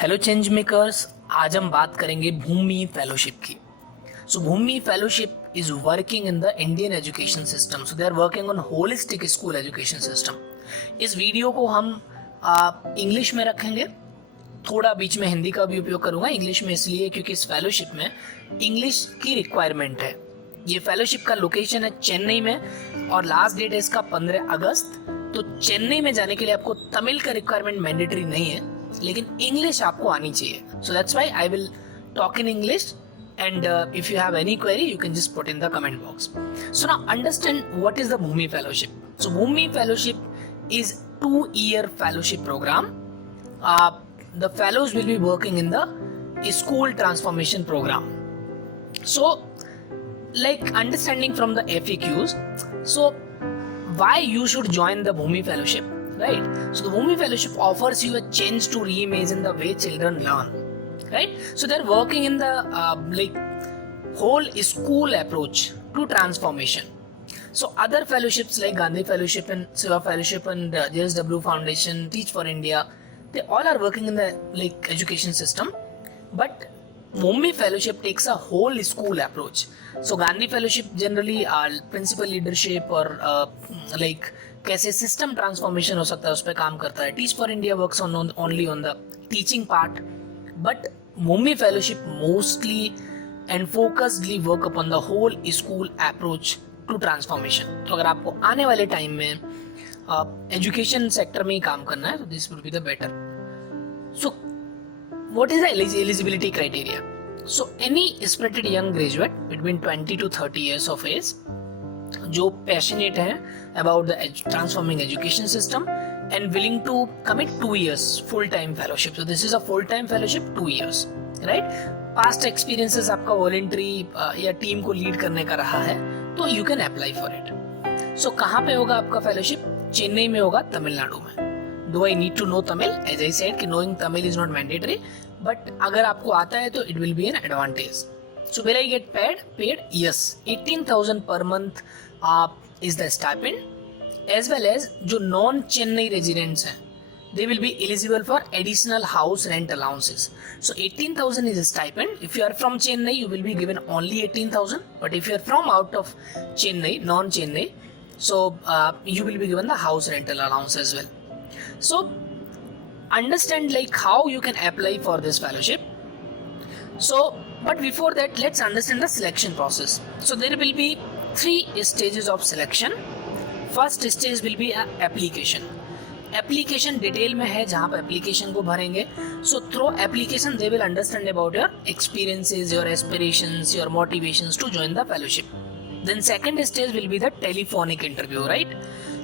Hello change makers, आज हम बात करेंगे भूमि फेलोशिप की। So Bhumi fellowship is working in the Indian education system. So they are working on holistic school education system. इस video को हम इंग्लिश में रखेंगे, थोड़ा बीच में हिंदी का भी उपयोग करूंगा। इंग्लिश में इसलिए क्योंकि इस फेलोशिप में इंग्लिश की रिक्वायरमेंट है। ये फेलोशिप का लोकेशन है चेन्नई में और लास्ट डेट है इसका 15 अगस्त। तो चेन्नई में जाने के लिए आपको तमिल का रिक्वायरमेंट मैंडेटरी नहीं है, लेकिन इंग्लिश आपको आनी चाहिए। So that's why I will talk in English and if you have any query you can just put in the comment box. So now understand what is the Bhumi Fellowship. So Bhumi Fellowship is 2-year fellowship program. The fellows will be working in the school transformation program. So like understanding from the FAQs, so why you should join the Bhumi Fellowship, right? So the Bhumi Fellowship offers you a chance to reimagine the way children learn, right? So they're working in the like whole school approach to transformation. So other fellowships like Gandhi Fellowship and Seva Fellowship and JSW Foundation, Teach for India, they all are working in the like education system, but Bhumi Fellowship takes a whole school approach. So Gandhi Fellowship generally principal leadership और like कैसे system transformation हो सकता है उस पर काम करता है। Teach for India works on only on the teaching part, but Bhumi Fellowship mostly and focusedly work upon the whole school approach to transformation. तो अगर आपको आने वाले टाइम में एजुकेशन सेक्टर में ही काम करना है तो this would be the better. So what is the eligibility criteria? So any spirited young graduate between 20 to 30 years of age जो पैशनेट है about the transforming education system and willing to commit 2 years full-time fellowship. So this is a full-time fellowship 2 years, right? Past experiences आपका voluntary या team को lead करने का रहा है तो you can apply for it. So कहाँ पे होगा आपका फेलोशिप? चेन्नई में होगा, तमिलनाडु में. Do I need to know Tamil? As I said कि knowing Tamil is not mandatory, but अगर आपको आता है तो it will be an advantage. So will I get paid? Yes. 18,000 per month is the stipend, as well as जो non Chennai residents हैं, they will be eligible for additional house rent allowances. So 18,000 is a stipend. If you are from Chennai, you will be given only 18,000. But if you are from out of Chennai, non Chennai, so you will be given the house rental allowance as well. So understand like how you can apply for this fellowship. So but before that, let's understand the selection process. So there will be 3 stages of selection. First stage will be application. Application detail में है जहाँ पे application को भरेंगे. So through application they will understand about your experiences, your aspirations, your motivations to join the fellowship. Then second stage will be the telephonic interview, right?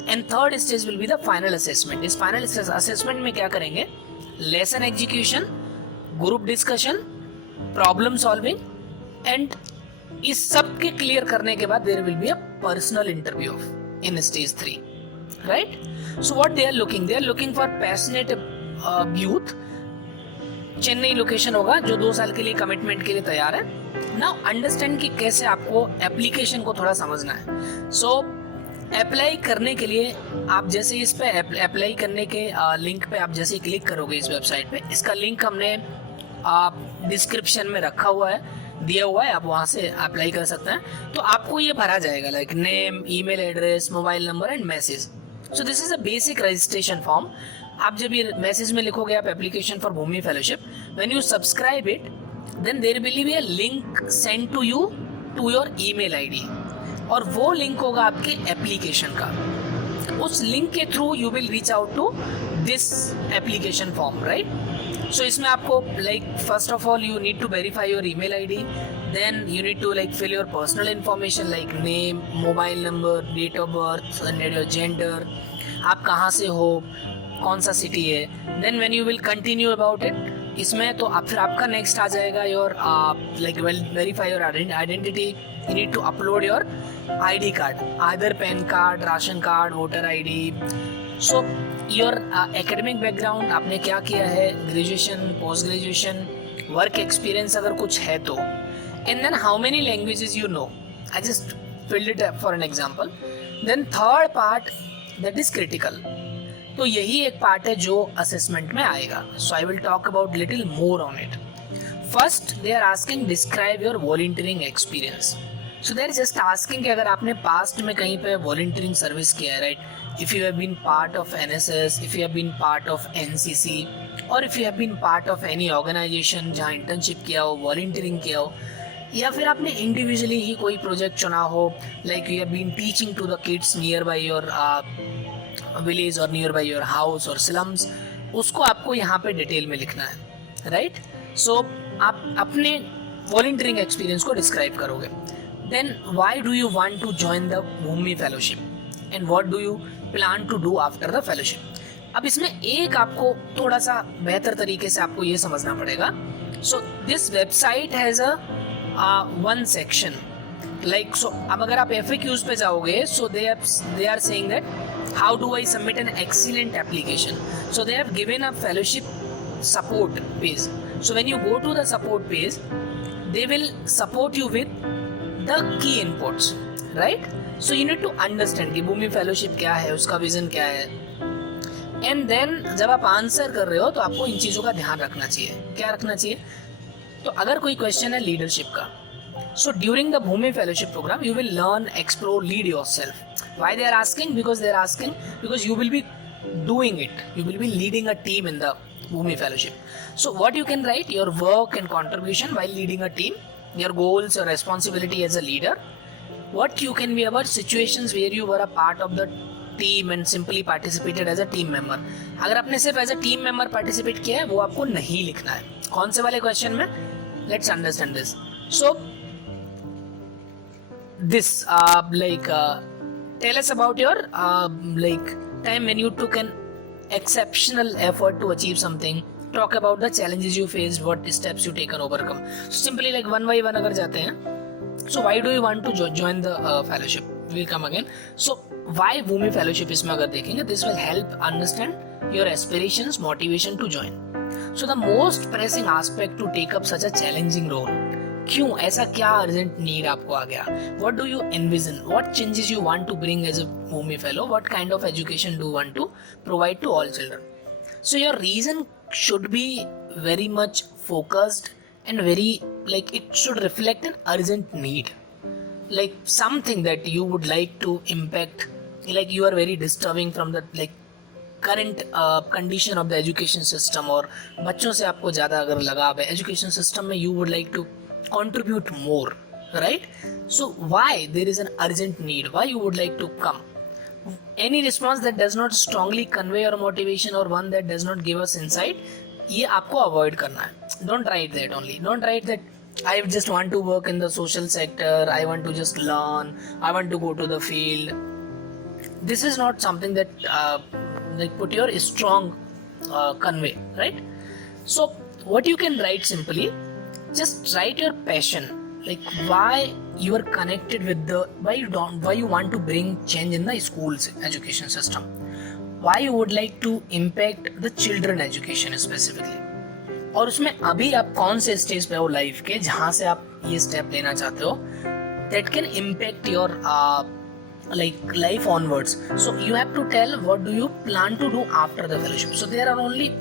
And third stage will be the final assessment. इस final assessment में क्या करेंगे? Lesson execution, group discussion, problem solving, and इस सब के clear करने के बाद there will be a personal interview in stage 3, right? So what they are looking for passionate youth. Chennai location होगा जो 2 साल के लिए कमिटमेंट के लिए तैयार है. नाउ अंडरस्टैंड कि कैसे आपको एप्लीकेशन को थोड़ा समझना है. सो अप्लाई करने के लिए आप जैसे इस पे अप्लाई करने के लिंक पे आप जैसे क्लिक करोगे इस वेबसाइट पे, इसका लिंक हमने डिस्क्रिप्शन में रखा हुआ है, दिया हुआ है, आप वहाँ से अप्लाई कर सकते हैं. तो आपको ये भरा जाएगा like name, email address, mobile number and message. So this is a basic registration form. आप जब ये मैसेज में लिखोगे आप application for Bhoomi fellowship, when you subscribe it then there will be a link send to you to your email ID, और वो link होगा आपके एप्लीकेशन का. उस लिंक के through you will reach out to this application form, right? So इसमें आपको like first of all you need to verify your email ID, then you need to like fill your personal information like name, mobile number, date of birth and your gender, आप कहाँ से हो, कौन सा city है. Then when you will continue about it इसमें तो आप फिर आपका नेक्स्ट आ जाएगा your like verify your identity. You need to upload your ID card, either PAN card, ration card, voter ID. So your academic background, आपने क्या किया है, graduation, post graduation, work experience अगर कुछ है तो, and then how many languages you know. I just filled it for an example. Then third part that is critical. तो यही एक पार्ट है जो असेसमेंट में आएगा. So I will talk about little more on it. First they are asking describe your volunteering experience. So they are just asking कि अगर आपने पास्ट में कहीं पे वॉलंटियरिंग सर्विस किया है, right, if you have been part of NSS, if you have been part of NCC, और if you have been part of any organization जहाँ इंटर्नशिप किया हो, वॉलंटियरिंग किया हो, या फिर आपने इंडिविजुअली ही कोई प्रोजेक्ट चुना हो, like you have been teaching to the kids near by your village और नियर बाई योर हाउस और स्लम्स, उसको आपको यहाँ पे डिटेल में लिखना है, राइट. सो आप अपने वॉलंटियरिंग एक्सपीरियंस को डिस्क्राइब करोगे. Then why do you want to join the Bhoomi fellowship and what do you plan to do after the fellowship. अब इसमें एक आपको थोड़ा सा बेहतर तरीके से आपको ये समझना पड़ेगा. So this website has a one section, like, so अब अगर आप FAQs पे जाओगे, so they are saying that how do I submit an excellent application. So they have given a fellowship support page. So when you go to the support page, they will support you with the key inputs, right? So you need to understand कि भूमि fellowship क्या है, उसका vision क्या है, and then जब आप answer कर रहे हो तो आपको इन चीज़ों का ध्यान रखना चाहिए. क्या रखना चाहिए? तो अगर कोई क्वेश्चन है लीडरशिप का, so during the Bhumi Fellowship program you will learn, explore, lead yourself. Why they are asking? Because you will be doing it. You will be leading a team in the Bhumi Fellowship. So what you can write, your work and contribution while leading a team, your goals, your responsibility as a leader, what you can be about situations where you were a part of the team and simply participated as a team member. अगर आपने सिर्फ as a team member participate किया है वो आपको नहीं लिखना है. कौन से वाले क्वेश्चन में? Let's understand this. So this tell us about your time when you took an exceptional effort to achieve something. Talk about the challenges you faced, what steps you take and overcome. So simply like one by one अगर जाते हैं, so why do you want to join the fellowship? We'll come again. So why Bhumi Fellowship इसमें अगर देखेंगे, this will help understand your aspirations, motivation to join. So the most pressing aspect to take up such a challenging role. क्यों? ऐसा क्या urgent need आपको आ गया? What do you envision? What changes you want to bring as a Bhumi Fellow? What kind of education do you want to provide to all children? So your reason should be very much focused and very, like, it should reflect an urgent need, like something that you would like to impact, like you are very disturbing from the current condition of the education system, और बच्चों से आपको ज़्यादा अगर लगाव है education system में, you would like to contribute more, right? So why there is an urgent need, why you would like to come. Any response that does not strongly convey your motivation or one that does not give us insight, ये आपको avoid करना है. Don't write that only. Don't write that I just want to work in the social sector, I want to just learn, I want to go to the field. This is not something that put your strong convey, right? So what you can write simply, just write your passion, like why you are connected with the, why you want to bring change in the schools education system, why you would like to impact the children education specifically, और उसमें अभी आप कौन से stage पे हो life के जहाँ से आप ये स्टेप लेना चाहते हो that can impact your life onwards. So you have to tell what do you plan to do after the fellowship. So there are only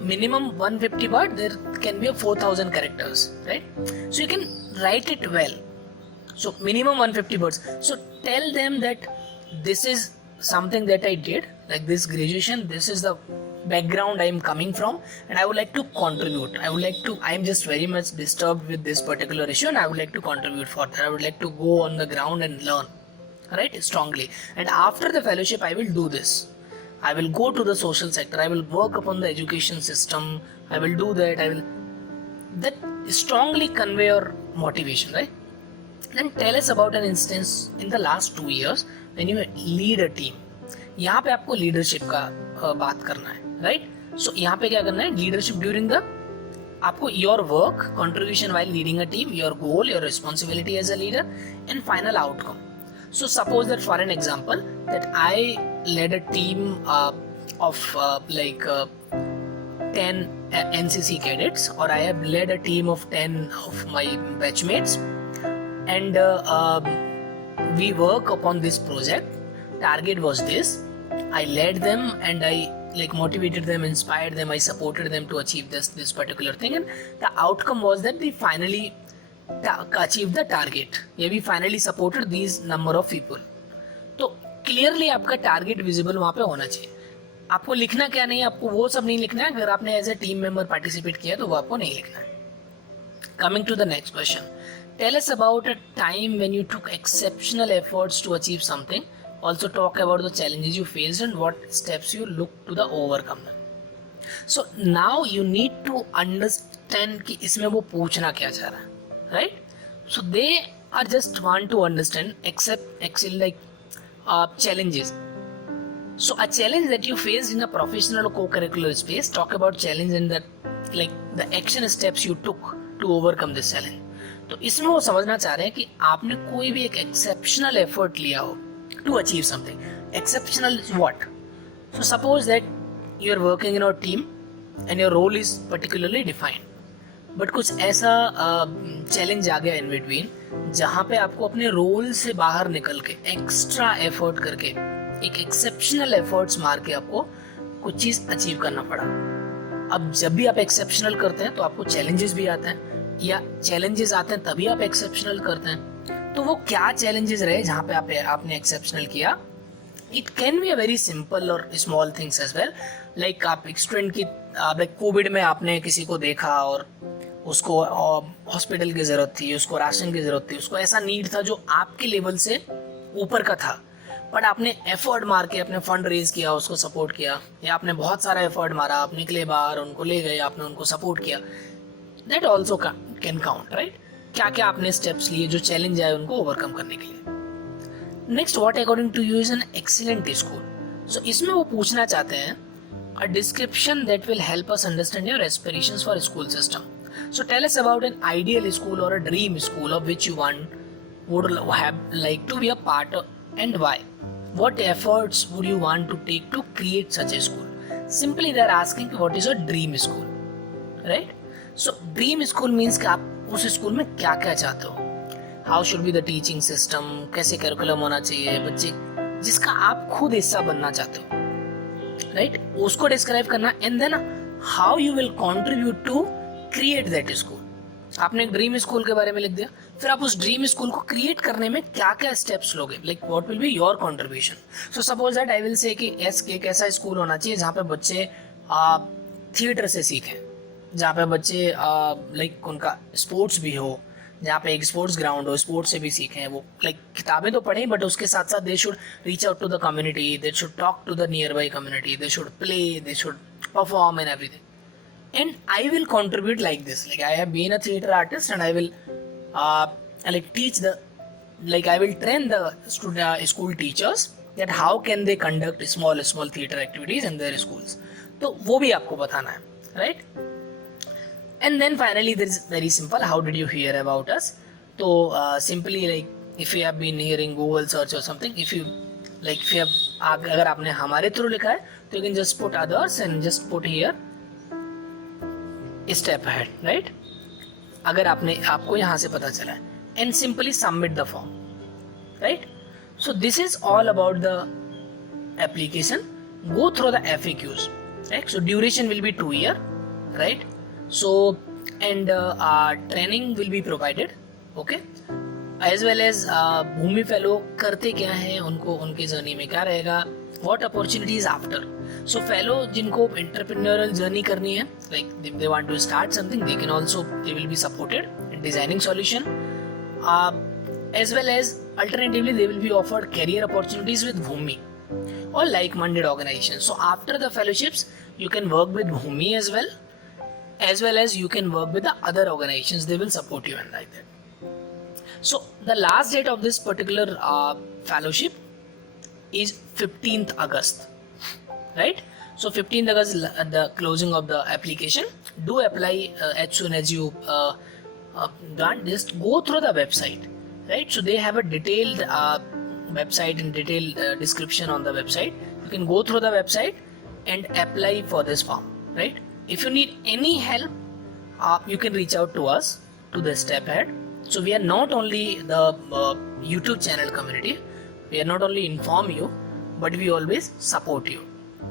minimum 150 words, there can be a 4,000 characters, right? So you can write it well. So minimum 150 words. So tell them that this is something that I did, like this graduation, this is the background I am coming from, and I would like to contribute. I am just very much disturbed with this particular issue, and I would like to contribute for that. I would like to go on the ground and learn, right, strongly. And after the fellowship, I will do this. I will go to the social sector, I will work upon the education system, I will do that, that strongly convey your motivation, right? Then tell us about an instance in the last 2 years when you lead a team. यहाँ पे आपको leadership का बात करना है, right? So यहाँ पे क्या करना है? Leadership during the, आपको your work, contribution while leading a team, your goal, your responsibility as a leader, and final outcome. So suppose that for an example that I led a team of 10 NCC cadets, or I have led a team of 10 of my batchmates, and we work upon this project. Target was this, I led them and I like motivated them, inspired them, I supported them to achieve this particular thing, and the outcome was that they finally achieved the target. Yeah, we finally supported these number of people. तो clearly आपका target visible वहाँ पे होना चाहिए. आपको लिखना क्या नहीं है, आपको वो सब नहीं लिखना है. अगर आपने as a team member participate किया तो वो आपको नहीं लिखना है. Coming to the next question, tell us about a time when you took exceptional efforts to achieve something. Also talk about the challenges you faced and what steps you look to the overcome them. So now you need to understand कि इसमें वो पूछना क्या चाह रहा है, right? So they are just want to understand excel like challenges. So a challenge that you faced in a professional or co-curricular space, talk about challenge and that like the action steps you took to overcome this challenge. तो इसमें वो समझना चाह रहे हैं कि आपने कोई भी एक एक्सेप्शनल एफर्ट लिया हो to achieve something. Exceptional is what? So suppose that you are working in a team and your role is particularly defined. But कुछ ऐसा चैलेंज आ गया in between जहाँ पे आपको अपने रोल से बाहर निकल के एक्स्ट्रा एफर्ट करके एक एक्सेप्शनल एफर्ट्स मार के आपको कुछ चीज़ अचीव करना पड़ा. अब जब भी आप एक्सेप्शनल करते हैं तो आपको चैलेंजेस भी आते हैं, या चैलेंजेस आते हैं तभी आप एक्सेप्शनल करते हैं. तो वो क्या चैलेंजेस रहे जहाँ पे आपने एक्सेप्शनल किया? It can be a very simple और small things as well. Like आप एक स्टूडेंट की लाइक कोविड में आपने किसी को देखा और उसको हॉस्पिटल की ज़रूरत थी, उसको राशन की ज़रूरत थी, उसको ऐसा नीड था जो आपके लेवल से ऊपर का था, बट आपने एफर्ट मार के अपने फंड रेज किया, उसको सपोर्ट किया, या आपने बहुत सारा एफर्ट मारा, आप निकले बाहर, उनको ले गए, आपने उनको सपोर्ट किया. That also can count, right? क्या क्या आपने स्टेप्स लिए जो चैलेंज आए उनको ओवरकम करने के लिए. Next, what according to you is an excellent school. So इसमें वो पूछना चाहते हैं a description that will help us understand your aspirations for school system. So tell us about an ideal school और a dream school of which you would have like to be a part and why. What efforts would you want to take to create such a school? Simply they are asking what is a dream school, right? So dream school means कि आप उस school में क्या क्या चाहते हो. How should be the teaching system? कैसे curriculum होना चाहिए बच्चे जिसका आप खुद हिस्सा बनना चाहते हो, right? उसको डिस्क्राइब करना, and then how you will contribute to create that school. आपने एक ड्रीम स्कूल के बारे में लिख दिया, फिर आप उस ड्रीम स्कूल को क्रिएट करने में क्या क्या स्टेप्स लोगे, like what will be your contribution. So suppose that I will say कि एक ऐसा स्कूल होना चाहिए जहाँ पे बच्चे थिएटर से सीखें, जहाँ पे बच्चे लाइक उनका स्पोर्ट्स भी हो, जहाँ पे एक स्पोर्ट्स ग्राउंड हो, स्पोर्ट्स से भी सीखें. वो लाइक किताबें तो पढ़ें बट उसके साथ साथ they should reach out to the community, they should talk to the near by community, they should play, they should perform and everything. And I will contribute like this. Like I have been a theater artist, and I will like teach I will train the school teachers that how can they conduct small theater activities in their schools. तो वो भी आपको बताना है, right? And then finally there is very simple. How did you hear about us? तो simply like if you have been hearing Google search or something, if you have अगर आपने हमारे थ्रू लिखा है तो you can just put others and just put here step ahead, right? अगर आपको यहाँ से पता चला है, and simply submit the form, right? So this is all about the application. Go through the FAQs, right? So duration will be 2 years, right? So and training will be provided, okay, as well as Bhoomi fellow करते क्या हैं, उनको उनकी journey में क्या रहेगा, what opportunities after. So fellow जिनको entrepreneurial journey करनी है, like if they want to start something, they can also, they will be supported in designing solution, as well as alternatively they will be offered career opportunities with Bhumi or like-minded organizations. So after the fellowships you can work with Bhumi as well as you can work with the other organizations. They will support you and like that. So the last date of this particular fellowship is 15th August, right? So 15th August is the closing of the application. Do apply as soon as you done. Just go through the website, right? So they have a detailed website and detailed description on the website. You can go through the website and apply for this form, right? If you need any help, you can reach out to us to the step ahead. So we are not only the YouTube channel community, we are not only inform you, but we always support you.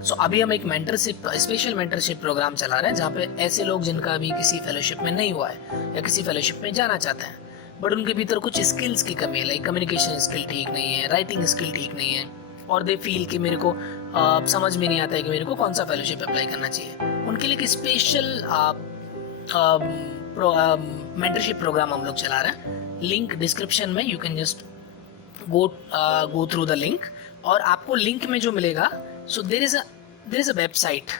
So अभी हम एक mentorship, special mentorship programme चला रहे हैं जहाँ पे ऐसे लोग जिनका अभी किसी फेलोशिप में नहीं हुआ है या किसी फेलोशिप में जाना चाहते हैं बट उनके भीतर कुछ स्किल्स की कमी है, लाइक कम्युनिकेशन स्किल ठीक नहीं है, राइटिंग स्किल ठीक नहीं है, और दे फील कि मेरे को समझ में नहीं आता है कि मेरे को कौन सा फेलोशिप अप्लाई करना चाहिए. उनके लिए एक स्पेशल मेंटरशिप प्रोग्राम हम लोग चला रहे हैं. लिंक डिस्क्रिप्शन में, you can just go through the link, और आपको लिंक में जो मिलेगा, so there is a website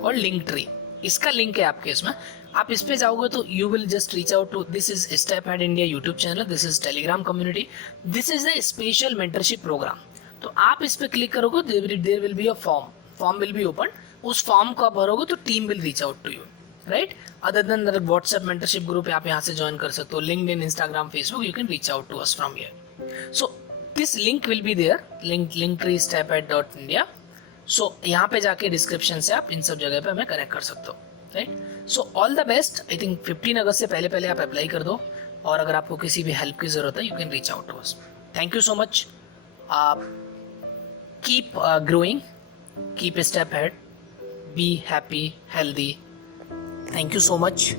और लिंक ट्री. इसका लिंक है आपके इसमें. आप इस पे जाओगे तो you will just reach out to, this is step head India YouTube channel, this is Telegram community, this is the special mentorship program. तो आप इस पे क्लिक करोगे, there will be a form will be open. उस form को आप भरोगे तो team will reach out to you, right. Other than WhatsApp mentorship group आप यहाँ से ज्वाइन कर सकते हो, LinkedIn, Instagram, Facebook, you can reach out to us from here. So this link will be there, linktree stephead.india. सो यहाँ पे जाके डिस्क्रिप्शन से आप इन सब जगह पे हमें कनेक्ट कर सकते हो, right. So all the best. I think 15 अगस्त से पहले आप अप्लाई कर दो, और अगर आपको किसी भी हेल्प की जरूरत है, you can reach out to us. Thank you so much. Keep growing, keep a step ahead, be happy, healthy. Thank you so much.